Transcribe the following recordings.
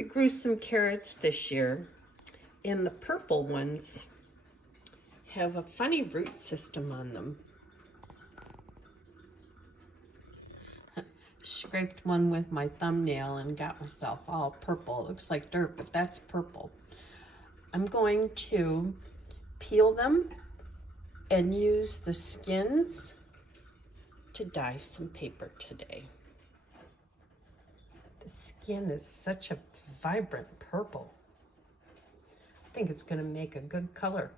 I grew some carrots this year, and the purple ones have a funny root system on them. Scraped one with my thumbnail and got myself all purple. It looks like dirt, but that's purple. I'm going to peel them and use the skins to dye some paper today. The skin is such a vibrant purple. I think it's going to make a good color.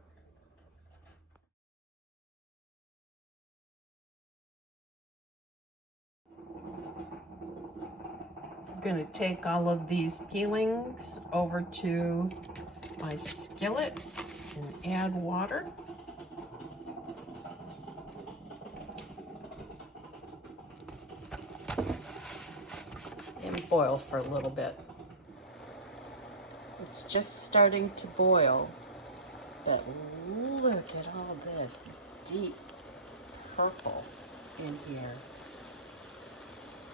I'm going to take all of these peelings over to my skillet and add water. And boil for a little bit. It's just starting to boil, but look at all this deep purple in here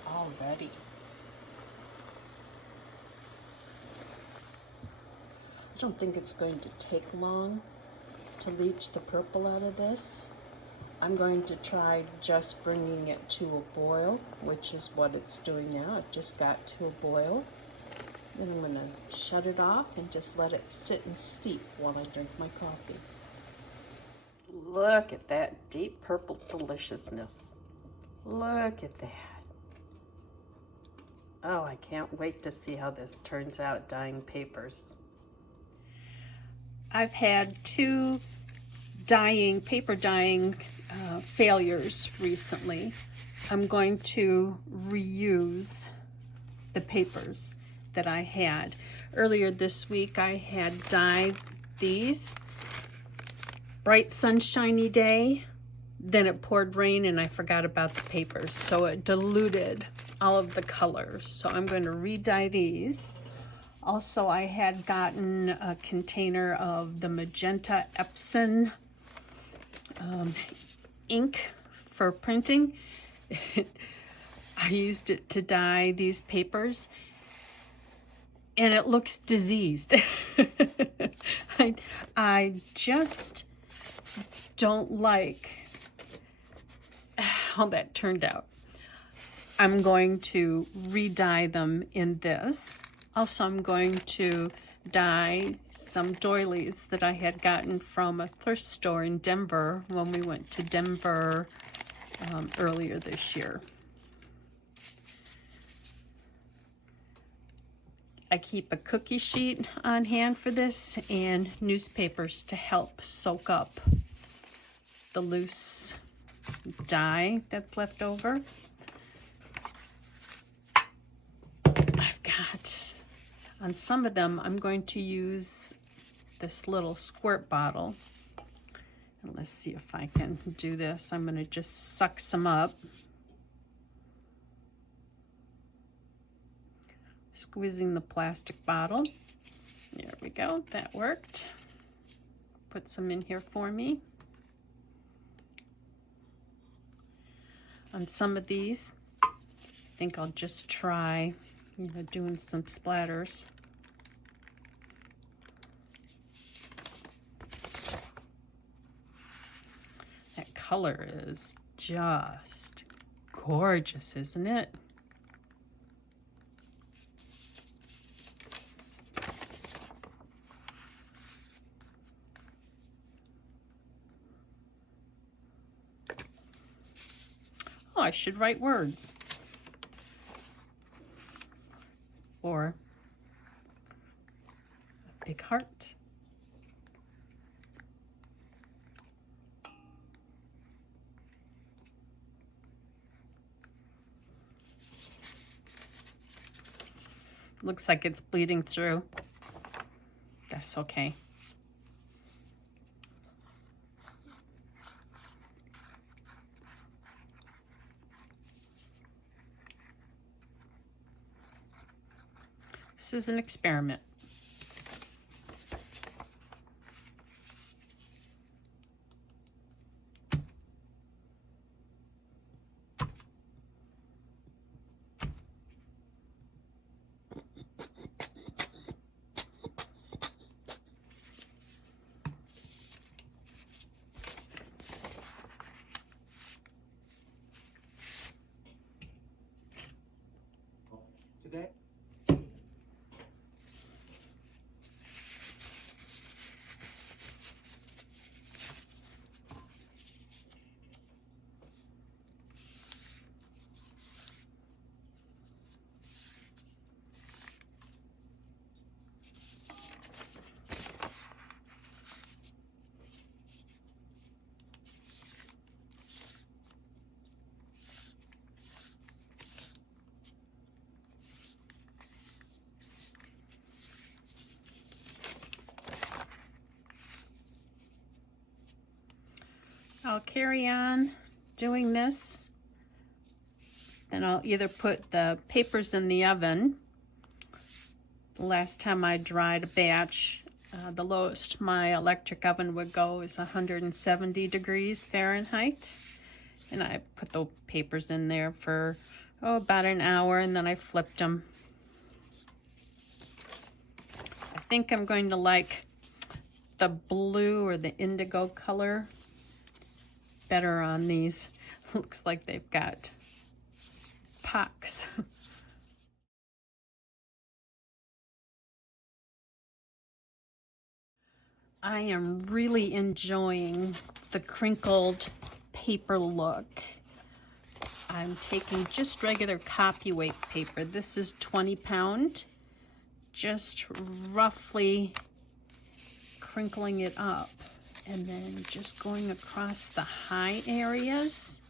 already. I don't think it's going to take long to leach the purple out of this. I'm going to try just bringing it to a boil, which is what it's doing now. It just got to a boil. Then I'm going to shut it off and just let it sit and steep while I drink my coffee. Look at that deep purple deliciousness. Look at that. Oh, I can't wait to see how this turns out dyeing papers. I've had two paper dyeing failures recently. I'm going to reuse the papers that I had. Earlier this week I had dyed these. Bright sunshiny day, then it poured rain and I forgot about the papers, so it diluted all of the colors. So I'm going to re-dye these. Also, I had gotten a container of the magenta Epson ink for printing. I used it to dye these papers and it looks diseased. I just don't like how that turned out. I'm going to re-dye them in this. Also, I'm going to dye some doilies that I had gotten from a thrift store in Denver when we went to Denver earlier this year. I keep a cookie sheet on hand for this and newspapers to help soak up the loose dye that's left over. I've got, on some of them, I'm going to use this little squirt bottle. And let's see if I can do this. I'm going to just suck some up. Squeezing the plastic bottle. There we go, that worked. Put some in here for me. On some of these, I think I'll just try, doing some splatters. That color is just gorgeous, isn't it? Oh, I should write words. Or a big heart. Looks like it's bleeding through. That's okay. This is an experiment. today? I'll carry on doing this, then I'll either put the papers in the oven. Last time I dried a batch, the lowest my electric oven would go is 170 degrees Fahrenheit. And I put the papers in there for, about an hour, and then I flipped them. I think I'm going to like the blue or the indigo color better on these. Looks like they've got pox. I am really enjoying the crinkled paper look. I'm taking just regular copy weight paper. This is 20 pound, just roughly crinkling it up and then just going across the high areas.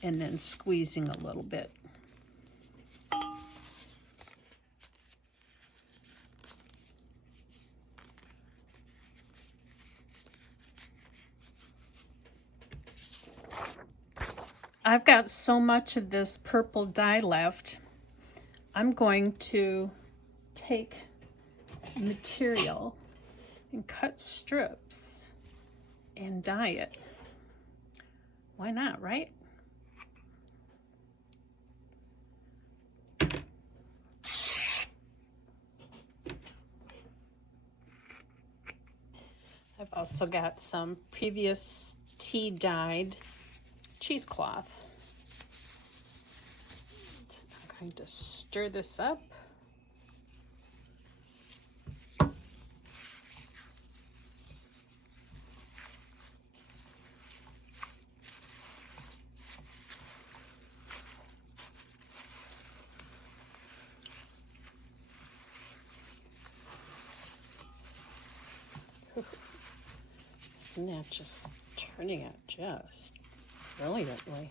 And then squeezing a little bit. I've got so much of this purple dye left. I'm going to take material and cut strips and dye it. Why not, right? I've also got some previous tea dyed cheesecloth. I'm going to stir this up. Isn't that just turning out just brilliantly?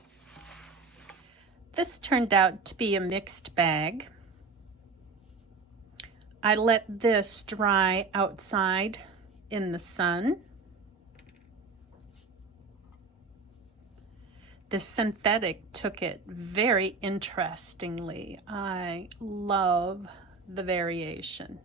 This turned out to be a mixed bag. I let this dry outside in the sun. The synthetic took it very interestingly. I love the variation.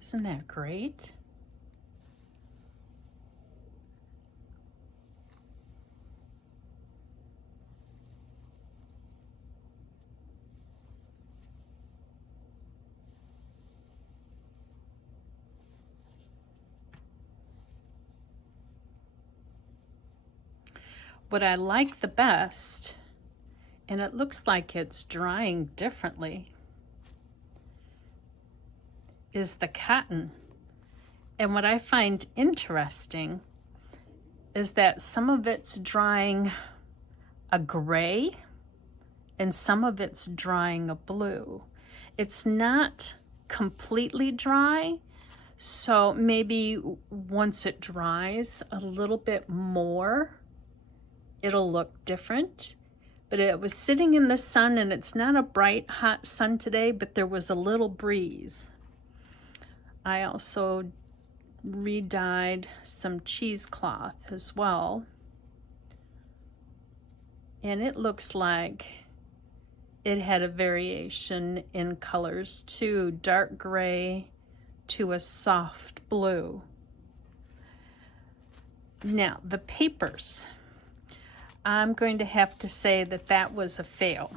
Isn't that great? What I like the best, and it looks like it's drying differently, is the cotton. And what I find interesting is that some of it's drying a gray and some of it's drying a blue. It's not completely dry, so maybe once it dries a little bit more, it'll look different. But it was sitting in the sun, and it's not a bright, hot sun today, but there was a little breeze. I also re-dyed some cheesecloth as well. And it looks like it had a variation in colors too. Dark gray, to a soft blue. Now, the papers, I'm going to have to say that that was a fail.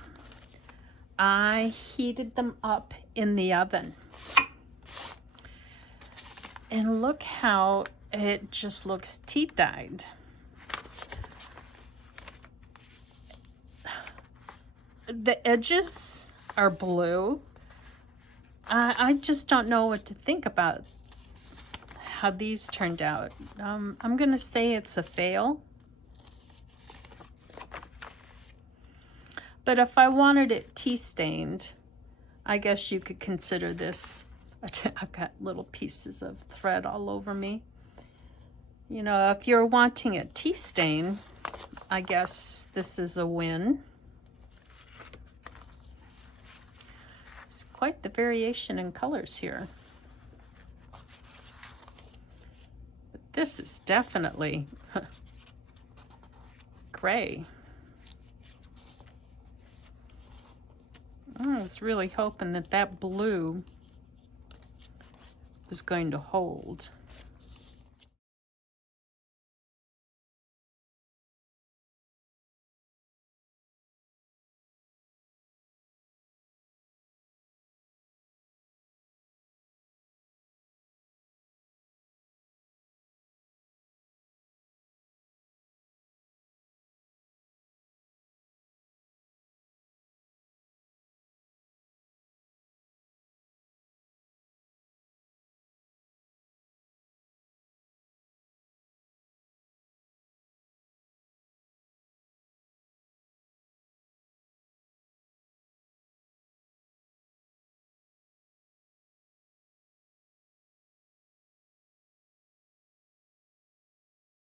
I heated them up in the oven. And look how it just looks tea-dyed. The edges are blue. I just don't know what to think about how these turned out. I'm gonna say it's a fail. But if I wanted it tea stained, I guess you could consider this. I've got little pieces of thread all over me. You know, if you're wanting a tea stain, I guess this is a win. It's quite the variation in colors here. But this is definitely gray. I was really hoping that that blue is going to hold.